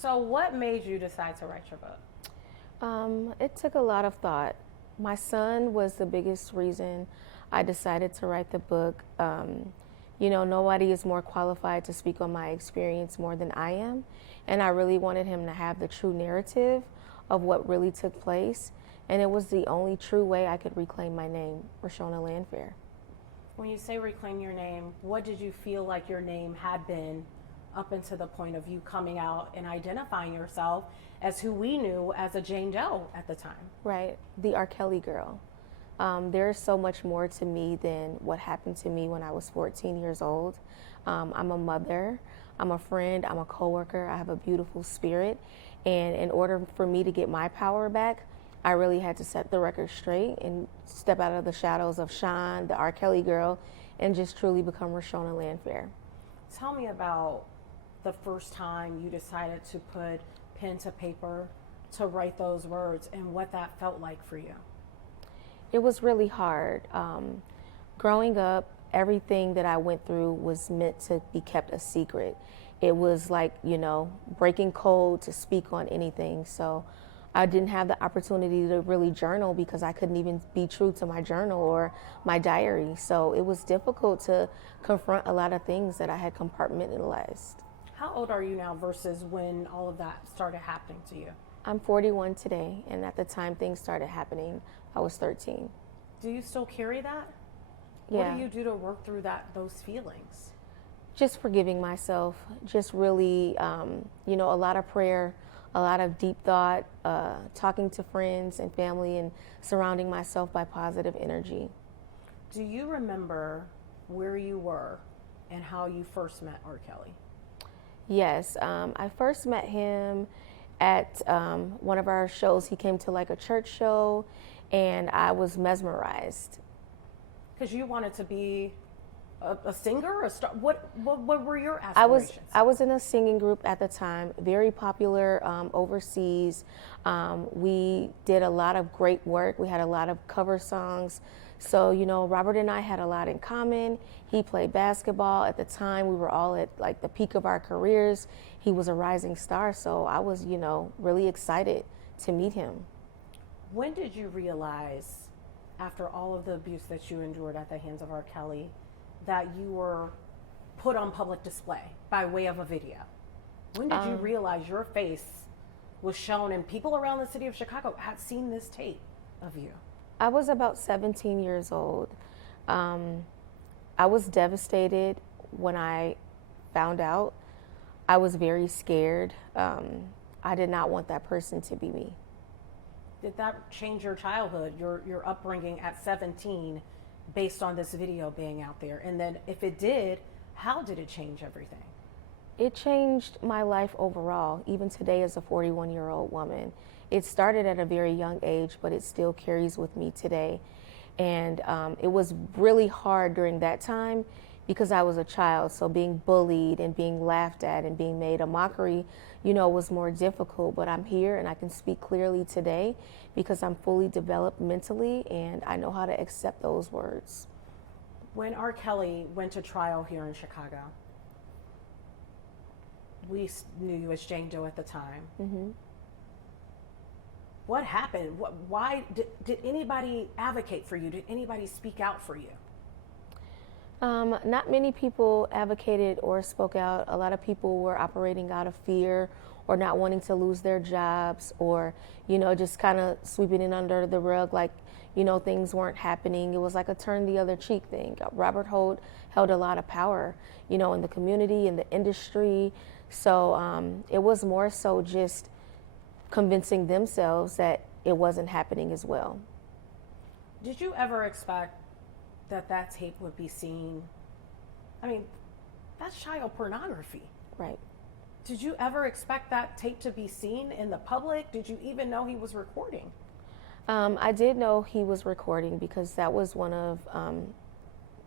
So what made you decide to write your book? It took a lot of thought. My son was the biggest reason I decided to write the book. Nobody is more qualified to speak on my experience more than I am. And I really wanted him to have the true narrative of what really took place. And it was the only true way I could reclaim my name, Reshona Landfair. When you say reclaim your name, what did you feel like your name had been up until the point of you coming out and identifying yourself as who we knew as a Jane Doe at the time? Right, the R. Kelly girl. There's so much more to me than what happened to me when I was 14 years old. I'm a mother, I'm a friend, I'm a coworker, I have a beautiful spirit. And in order for me to get my power back, I really had to set the record straight and step out of the shadows of Sean, the R. Kelly girl, and just truly become Reshona Landfair. Tell me about the first time you decided to put pen to paper to write those words and what that felt like for you. It was really hard. Growing up, everything that I went through was meant to be kept a secret. It was like, breaking code to speak on anything. So I didn't have the opportunity to really journal because I couldn't even be true to my journal or my diary. So it was difficult to confront a lot of things that I had compartmentalized. How old are you now versus when all of that started happening to you? I'm 41 today, and at the time things started happening, I was 13. Do you still carry that? Yeah. What do you do to work through those feelings? Just forgiving myself, just really, a lot of prayer, a lot of deep thought, talking to friends and family, and surrounding myself by positive energy. Do you remember where you were and how you first met R. Kelly? Yes, I first met him at one of our shows. He came to like a church show, and I was mesmerized. Because you wanted to be a singer, a star. What were your aspirations? I was in a singing group at the time, very popular overseas. We did a lot of great work. We had a lot of cover songs. So, Robert and I had a lot in common. He played basketball. At the time, we were all at like the peak of our careers. He was a rising star. So I was, really excited to meet him. When did you realize, after all of the abuse that you endured at the hands of R. Kelly, that you were put on public display by way of a video? When did you realize your face was shown and people around the city of Chicago had seen this tape of you? I was about 17 years old. I was devastated when I found out. I was very scared. I did not want that person to be me. Did that change your childhood, your upbringing at 17, based on this video being out there? And then if it did, how did it change everything? It changed my life overall, even today as a 41-year-old woman. It started at a very young age, but it still carries with me today. And it was really hard during that time because I was a child. So being bullied and being laughed at and being made a mockery, was more difficult. But I'm here and I can speak clearly today because I'm fully developed mentally and I know how to accept those words. When R. Kelly went to trial here in Chicago, we knew you as Jane Doe at the time. Mm-hmm. What happened? Why did anybody advocate for you? Did anybody speak out for you? Not many people advocated or spoke out. A lot of people were operating out of fear or not wanting to lose their jobs or, just kind of sweeping it under the rug like, things weren't happening. It was like a turn the other cheek thing. Robert held a lot of power, in the community, in the industry. So it was more so just convincing themselves that it wasn't happening as well. Did you ever expect that tape would be seen? I mean, that's child pornography. Right. Did you ever expect that tape to be seen in the public? Did you even know he was recording? I did know he was recording because that was one of,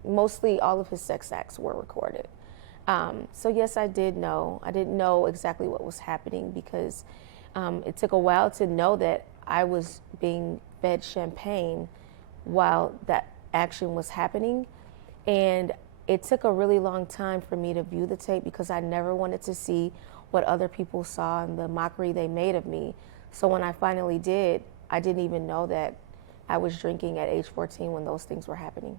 mostly all of his sex acts were recorded. So yes, I did know. I didn't know exactly what was happening because it took a while to know that I was being fed champagne while that action was happening. And it took a really long time for me to view the tape because I never wanted to see what other people saw and the mockery they made of me. So when I finally did, I didn't even know that I was drinking at age 14 when those things were happening.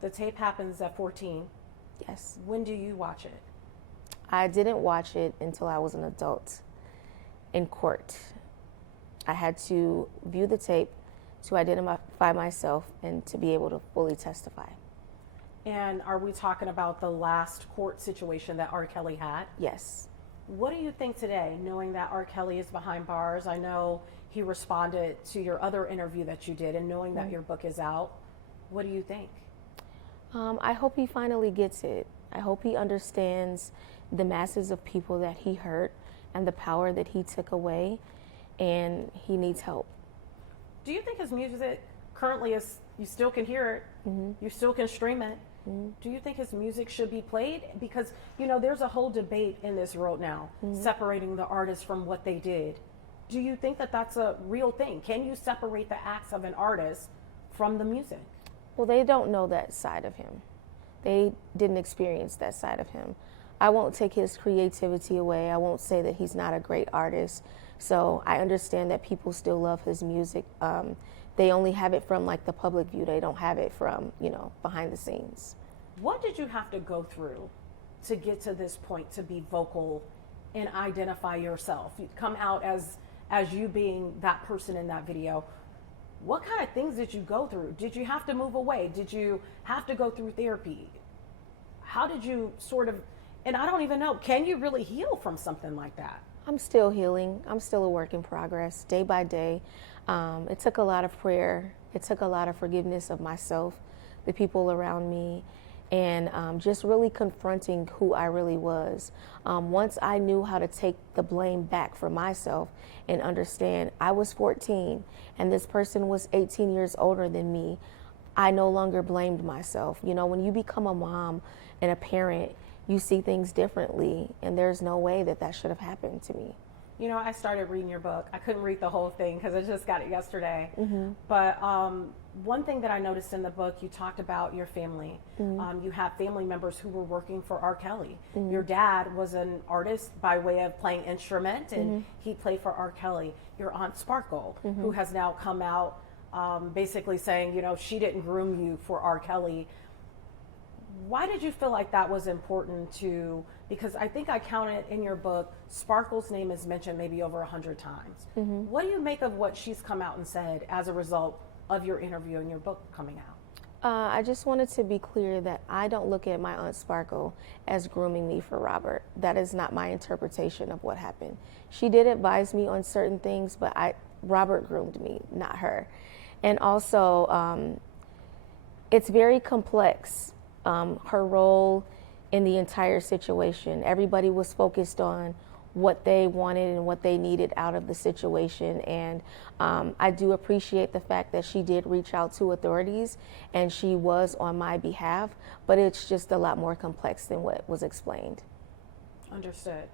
The tape happens at 14. Yes. When do you watch it? I didn't watch it until I was an adult in court. I had to view the tape to identify myself and to be able to fully testify. And are we talking about the last court situation that R. Kelly had? Yes. What do you think today, knowing that R. Kelly is behind bars? I know he responded to your other interview that you did, and knowing that your book is out, what do you think? I hope he finally gets it. I hope he understands the masses of people that he hurt and the power that he took away, and he needs help. Do you think his music currently is, you still can hear it, you still can stream it? Do you think his music should be played? Because, you know, there's a whole debate in this world now, separating the artist from what they did. Do you think that that's a real thing? Can you separate the acts of an artist from the music? Well, they don't know that side of him. They didn't experience that side of him. I won't take his creativity away. I won't say that he's not a great artist. So I understand that people still love his music. They only have it from like the public view. They don't have it from, you know, behind the scenes. What did you have to go through to get to this point, to be vocal and identify yourself? You come out as you being that person in that video. What kind of things did you go through? Did you have to move away? Did you have to go through therapy? How did you sort of, and I don't even know, can you really heal from something like that? I'm still healing. I'm still a work in progress, day by day. It took a lot of prayer. It took a lot of forgiveness of myself, the people around me, and just really confronting who I really was. Once I knew how to take the blame back for myself and understand I was 14 and this person was 18 years older than me, I no longer blamed myself. You know, when you become a mom and a parent, you see things differently, and there's no way that that should have happened to me. You know, I started reading your book. I couldn't read the whole thing because I just got it yesterday. But one thing that I noticed in the book, you talked about your family. You have family members who were working for R. Kelly. Your dad was an artist by way of playing instrument, and he played for R. Kelly. Your aunt Sparkle, who has now come out basically saying, you know, she didn't groom you for R. Kelly. Why did you feel like that was important to, because I think I counted in your book, Sparkle's name is mentioned maybe over 100 times. What do you make of what she's come out and said as a result of your interview and your book coming out? I just wanted to be clear that I don't look at my Aunt Sparkle as grooming me for Robert. That is not my interpretation of what happened. She did advise me on certain things, but Robert groomed me, not her. And also, it's very complex. Her role in the entire situation. Everybody was focused on what they wanted and what they needed out of the situation. And I do appreciate the fact that she did reach out to authorities and she was on my behalf, but it's just a lot more complex than what was explained. Understood.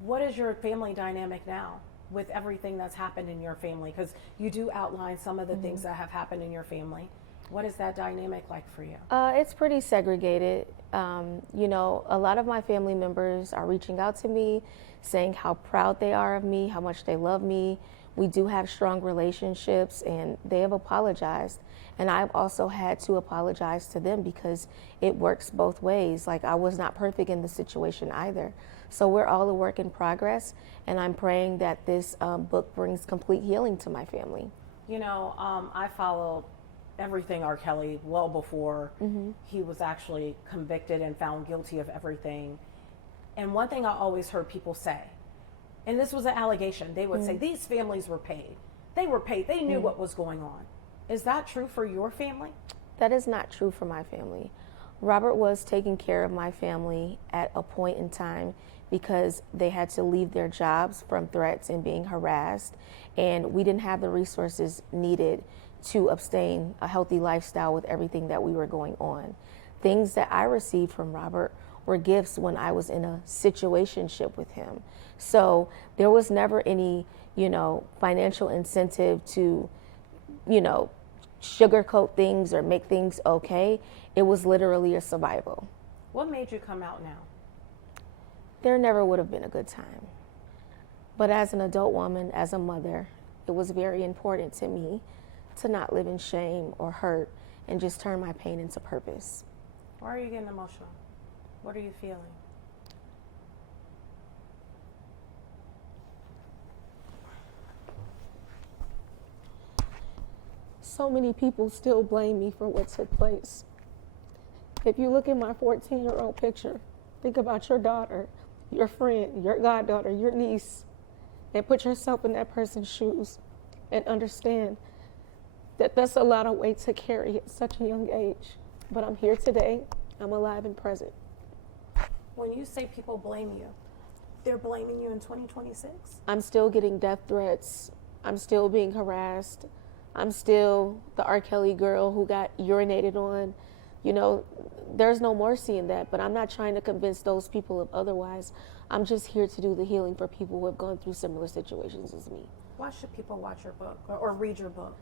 What is your family dynamic now with everything that's happened in your family? Because you do outline some of the things that have happened in your family. What is that dynamic like for you? It's pretty segregated. You know, a lot of my family members are reaching out to me, saying how proud they are of me, how much they love me. We do have strong relationships, and they have apologized. And I've also had to apologize to them because it works both ways. Like, I was not perfect in the situation either. So we're all a work in progress, and I'm praying that this book brings complete healing to my family. You know, I followed everything R. Kelly well before he was actually convicted and found guilty of everything. And one thing I always heard people say, and this was an allegation, they would say these families were paid. They were paid. They knew what was going on. Is that true for your family? That is not true for my family. Robert was taking care of my family at a point in time because they had to leave their jobs from threats and being harassed, and we didn't have the resources needed to abstain a healthy lifestyle with everything that we were going on. Things that I received from Robert were gifts when I was in a situationship with him. So there was never any, you know, financial incentive to, you know, sugarcoat things or make things okay. It was literally a survival. What made you come out now? There never would have been a good time. But as an adult woman, as a mother, it was very important to me to not live in shame or hurt and just turn my pain into purpose. Why are you getting emotional? What are you feeling? So many people still blame me for what took place. If you look at my 14-year-old picture, think about your daughter, your friend, your goddaughter, your niece, and put yourself in that person's shoes and understand that that's a lot of weight to carry at such a young age. But I'm here today. I'm alive and present. When you say people blame you, they're blaming you in 2026? I'm still getting death threats. I'm still being harassed. I'm still the R. Kelly girl who got urinated on. You know, there's no mercy in that, but I'm not trying to convince those people of otherwise. I'm just here to do the healing for people who have gone through similar situations as me. Why should people watch your book or read your book?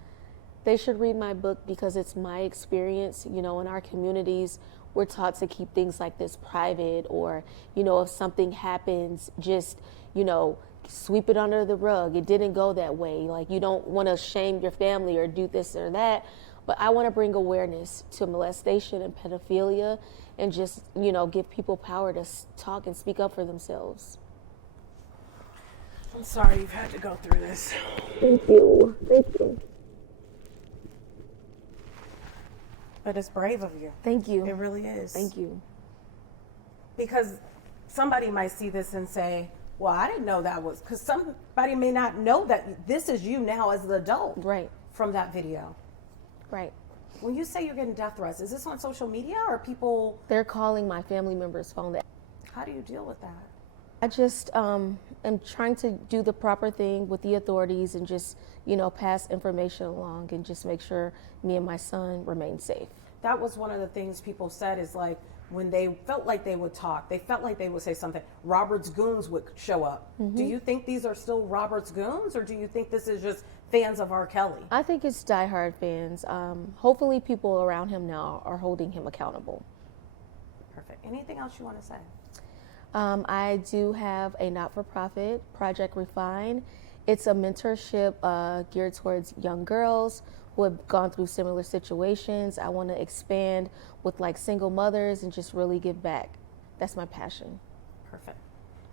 They should read my book because it's my experience. You know, in our communities, we're taught to keep things like this private, or, you know, if something happens, just, you know, sweep it under the rug. It didn't go that way. Like, you don't want to shame your family or do this or that. But I want to bring awareness to molestation and pedophilia and just, you know, give people power to talk and speak up for themselves. I'm sorry you've had to go through this. Thank you. Thank you. But it's brave of you. Thank you. It really is. Thank you. Because somebody might see this and say, well, I didn't know that was, because somebody may not know that this is you now as the adult. Right. From that video. Right. When you say you're getting death threats, is this on social media or people? They're calling my family member's phone. How do you deal with that? I just am trying to do the proper thing with the authorities and just, you know, pass information along and just make sure me and my son remain safe. That was one of the things people said is like when they felt like they would talk, they felt like they would say something, Robert's goons would show up. Mm-hmm. Do you think these are still Robert's goons or do you think this is just fans of R. Kelly? I think it's diehard fans. Hopefully people around him now are holding him accountable. Perfect. Anything else you want to say? I do have a not-for-profit, Project Refine. It's a mentorship geared towards young girls who have gone through similar situations. I want to expand with like single mothers and just really give back. That's my passion. Perfect.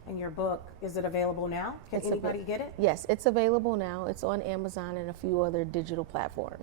And your book, is it available now? Can anybody get it? Yes, it's available now. It's on Amazon and a few other digital platforms.